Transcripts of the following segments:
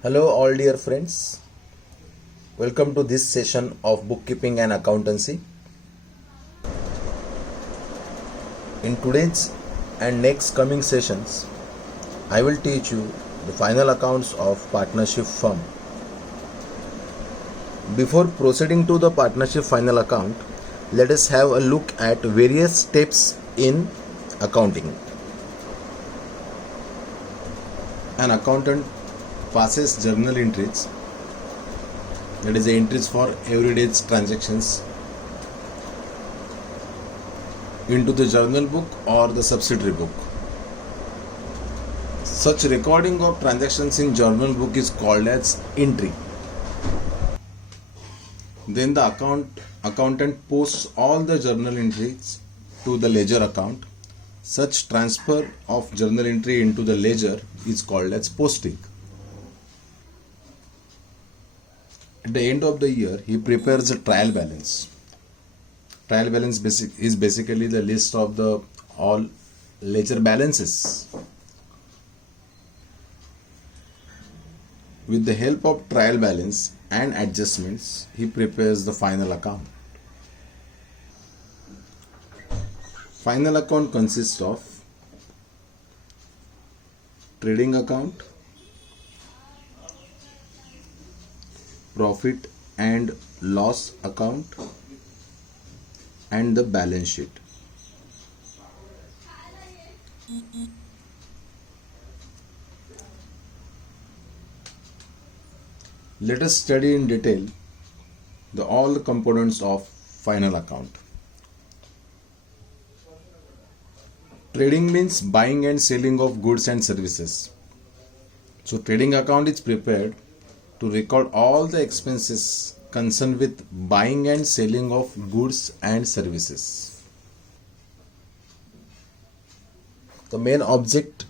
Hello, all dear friends. Welcome to this session of bookkeeping and accountancy. In today's and next coming sessions, I will teach you the final accounts of partnership firm. Before proceeding to the partnership final account, let us have a look at various steps in accounting. An accountant passes journal entries, that is the entries for everyday's transactions, into the journal book or the subsidiary book. Such recording of transactions in journal book is called as entry. Then the accountant posts all the journal entries to the ledger account. Such transfer of journal entry into the ledger is called as posting. At the end of the year, he prepares a trial balance. Trial balance is basically the list of the all ledger balances. With the help of trial balance and adjustments, he prepares the final account. Final account consists of trading account, profit and loss account, and the balance sheet. Let us study in detail all the components of final account. Trading means buying and selling of goods and services. So trading account is prepared to record all the expenses concerned with buying and selling of goods and services. The main object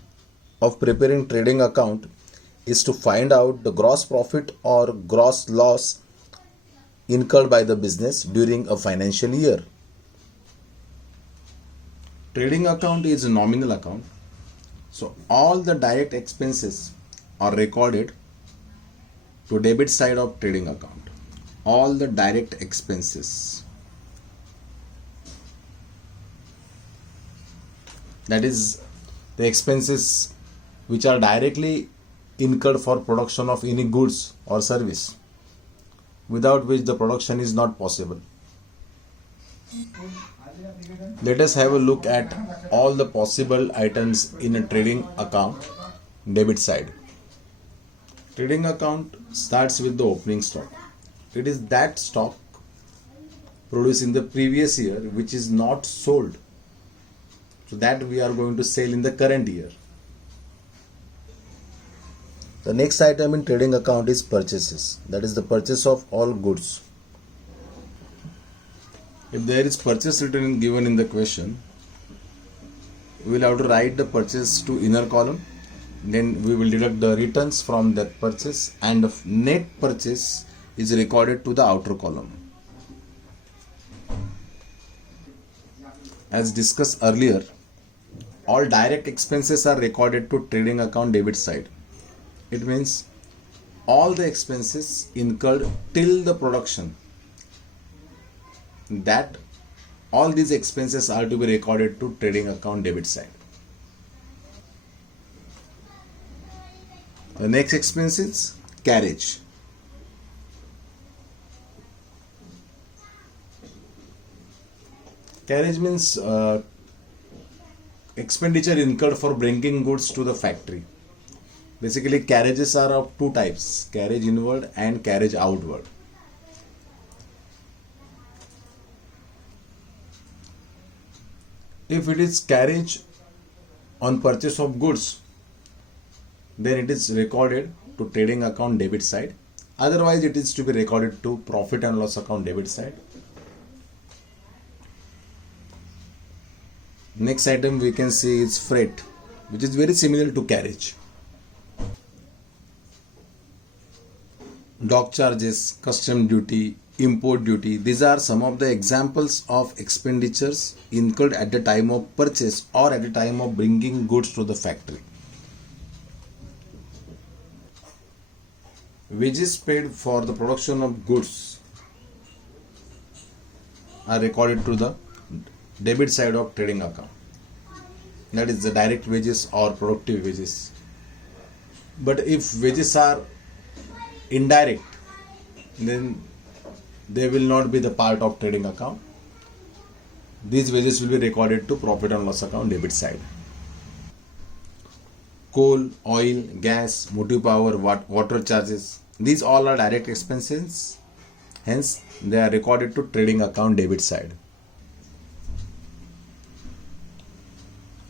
of preparing trading account is to find out the gross profit or gross loss incurred by the business during a financial year. Trading account is a nominal account, so all the direct expenses are recorded to debit side of trading account. All the direct expenses, that is the expenses which are directly incurred for production of any goods or service, without which the production is not possible. Let us have a look at all the possible items in a trading account debit side. Trading account starts with the opening stock. It is that stock produced in the previous year which is not sold, so that we are going to sell in the current year. The next item in trading account is purchases, that is the purchase of all goods. If there is purchase written given in the question, we will have to write the purchase to inner column, then we will deduct the returns from that purchase, and the net purchase is recorded to the outer column. As discussed earlier, all direct expenses are recorded to trading account debit side. It means all the expenses incurred till the production, that all these expenses are to be recorded to trading account debit side. The next expense is carriage. Carriage means expenditure incurred for bringing goods to the factory. Basically, carriages are of two types: carriage inward and carriage outward. If it is carriage on purchase of goods, then it is recorded to trading account debit side. Otherwise, it is to be recorded to profit and loss account debit side. Next item we can see is freight, which is very similar to carriage. Dock charges, custom duty, import duty, these are some of the examples of expenditures incurred at the time of purchase or at the time of bringing goods to the factory. Wages paid for the production of goods are recorded to the debit side of trading account. That is the direct wages or productive wages. But if wages are indirect, then they will not be the part of trading account. These wages will be recorded to profit and loss account debit side. Coal, oil, gas, motive power, water charges, these all are direct expenses, hence they are recorded to trading account debit side.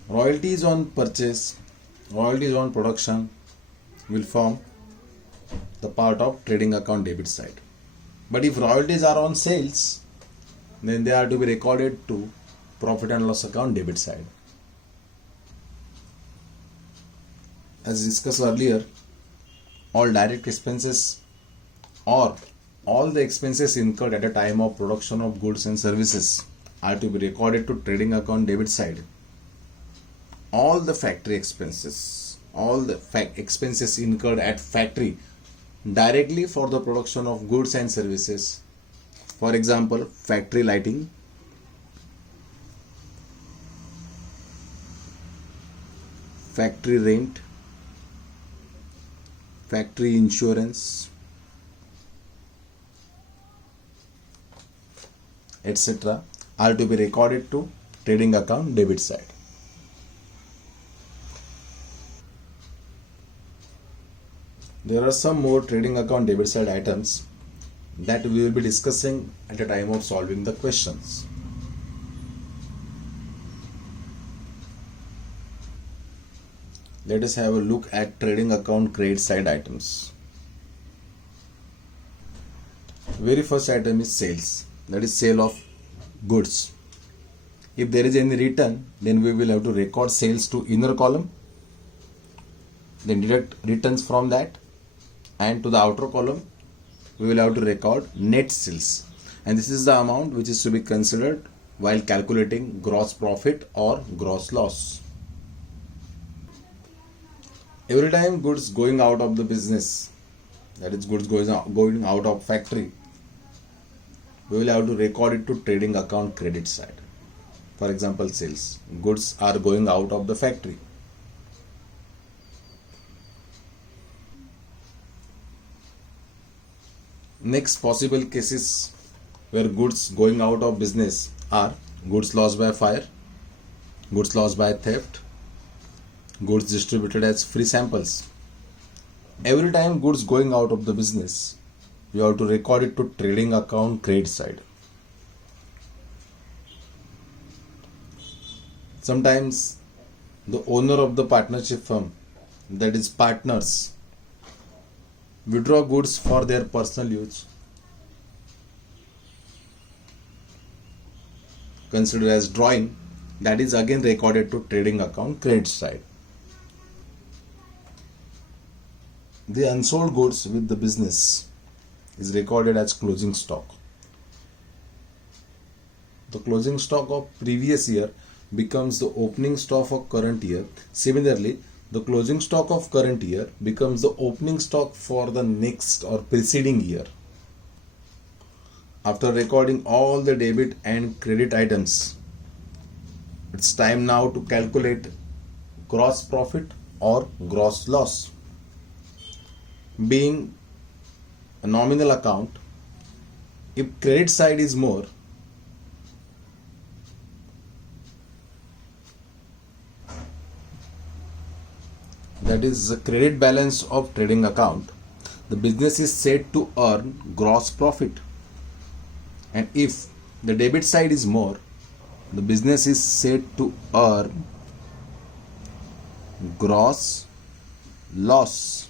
Royalties on purchase, royalties on production will form the part of trading account debit side. But if royalties are on sales, then they are to be recorded to profit and loss account debit side. As discussed earlier, all direct expenses or all the expenses incurred at a time of production of goods and services are to be recorded to trading account debit side. All the factory expenses, all the expenses incurred at factory directly for the production of goods and services, for example, factory lighting, factory rent, factory insurance, etc., are to be recorded to trading account debit side. There are some more trading account debit side items that we will be discussing at the time of solving the questions. Let us have a look at trading account credit side items. Very first item is sales, that is sale of goods. If there is any return, then we will have to record sales to inner column, then deduct returns from that, and to the outer column we will have to record net sales, and this is the amount which is to be considered while calculating gross profit or gross loss. Every time goods going out of the business, that is goods going out of factory, we will have to record it to trading account credit side. For example, sales, goods are going out of the factory. Next possible cases where goods going out of business are goods lost by fire, goods lost by theft, goods distributed as free samples. Every time goods going out of the business, you have to record it to trading account credit side. Sometimes the owner of the partnership firm, that is partners, withdraw goods for their personal use, considered as drawing, that is again recorded to trading account credit side. The unsold goods with the business is recorded as closing stock. The closing stock of previous year becomes the opening stock of current year. Similarly, the closing stock of current year becomes the opening stock for the next or preceding year. After recording all the debit and credit items, it's time now to calculate gross profit or gross loss. Being a nominal account, if credit side is more, that is the credit balance of trading account, the business is said to earn gross profit. And if the debit side is more, the business is said to earn gross loss.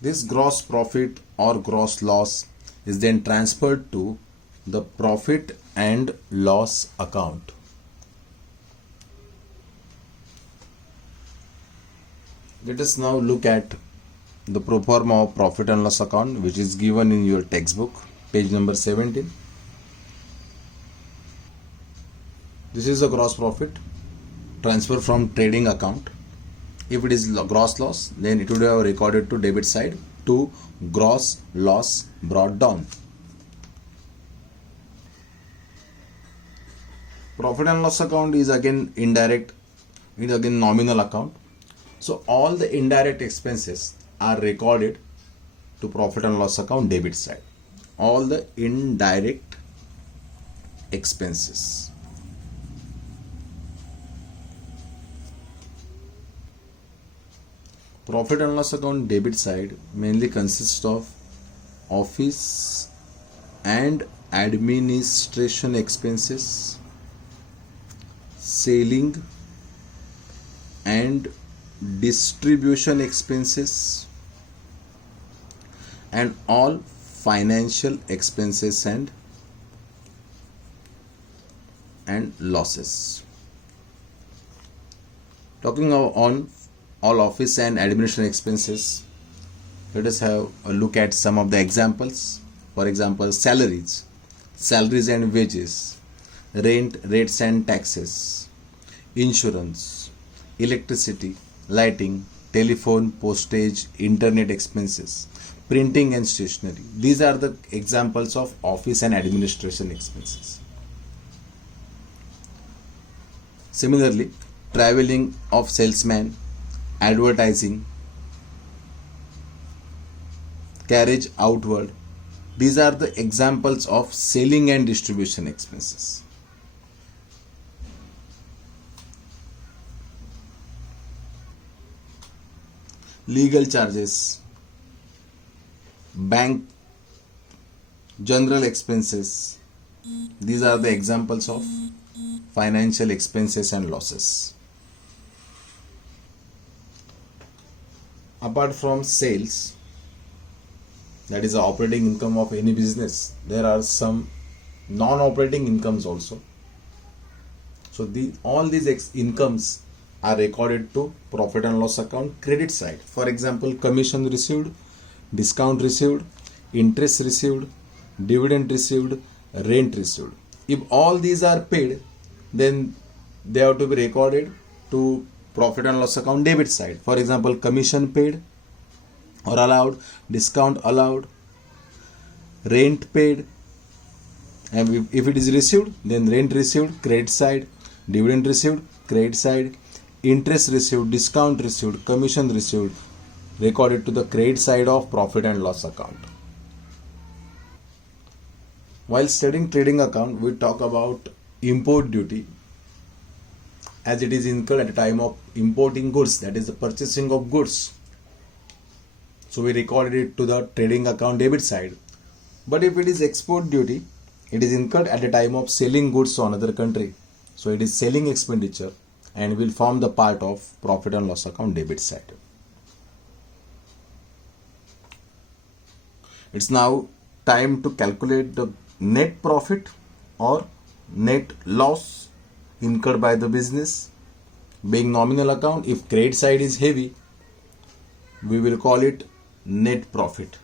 This gross profit or gross loss is then transferred to the profit and loss account. Let us now look at the pro forma of profit and loss account, which is given in your textbook, page number 17. This is the gross profit. transfer from trading account. If it is gross loss, then it would have recorded to debit side to gross loss brought down. Profit and loss account is again indirect, it is again nominal account. So all the indirect expenses are recorded to profit and loss account debit side. All the indirect expenses. Profit and loss account debit side mainly consists of office and administration expenses, selling and distribution expenses, and all financial expenses and losses. Talking on all office and administration expenses, let us have a look at some of the examples. For example, salaries and wages, rent, rates and taxes, insurance, electricity, lighting, telephone, postage, internet expenses, printing and stationery. These are the examples of office and administration expenses. Similarly, traveling of salesman, advertising, carriage outward. These are the examples of selling and distribution expenses. Legal charges, bank, general expenses. These are the examples of financial expenses and losses. Apart from sales, that is the operating income of any business, there are some non-operating incomes also. So all these incomes are recorded to profit and loss account credit side. For example, commission received, discount received, interest received, dividend received, rent received. If all these are paid, then they have to be recorded to profit and loss account debit side. For example, commission paid or allowed, discount allowed, rent paid, and if it is received, then rent received credit side, dividend received credit side, interest received, discount received, commission received, recorded to the credit side of profit and loss account. While studying trading account, we talk about import duty, as it is incurred at the time of importing goods, that is the purchasing of goods. So we recorded it to the trading account debit side. But if it is export duty, it is incurred at the time of selling goods to another country. So it is selling expenditure and will form the part of profit and loss account debit side. It's now time to calculate the net profit or net loss incurred by the business. Being nominal account, if credit side is heavy, we will call it net profit.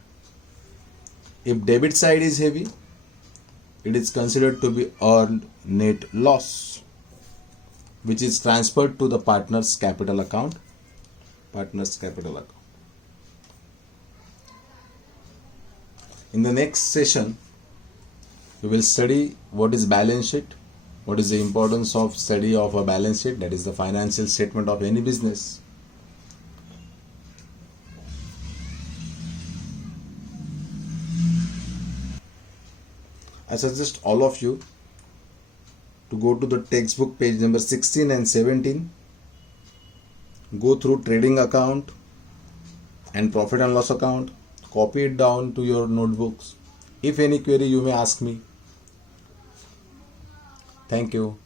If debit side is heavy, it is considered to be earned net loss, which is transferred to the partner's capital account. In the next session, we will study what is balance sheet, what is the importance of study of a balance sheet, that is the financial statement of any business. I suggest all of you to go to the textbook page number 16 and 17, go through trading account and profit and loss account, copy it down to your notebooks. If any query, you may ask me. Thank you.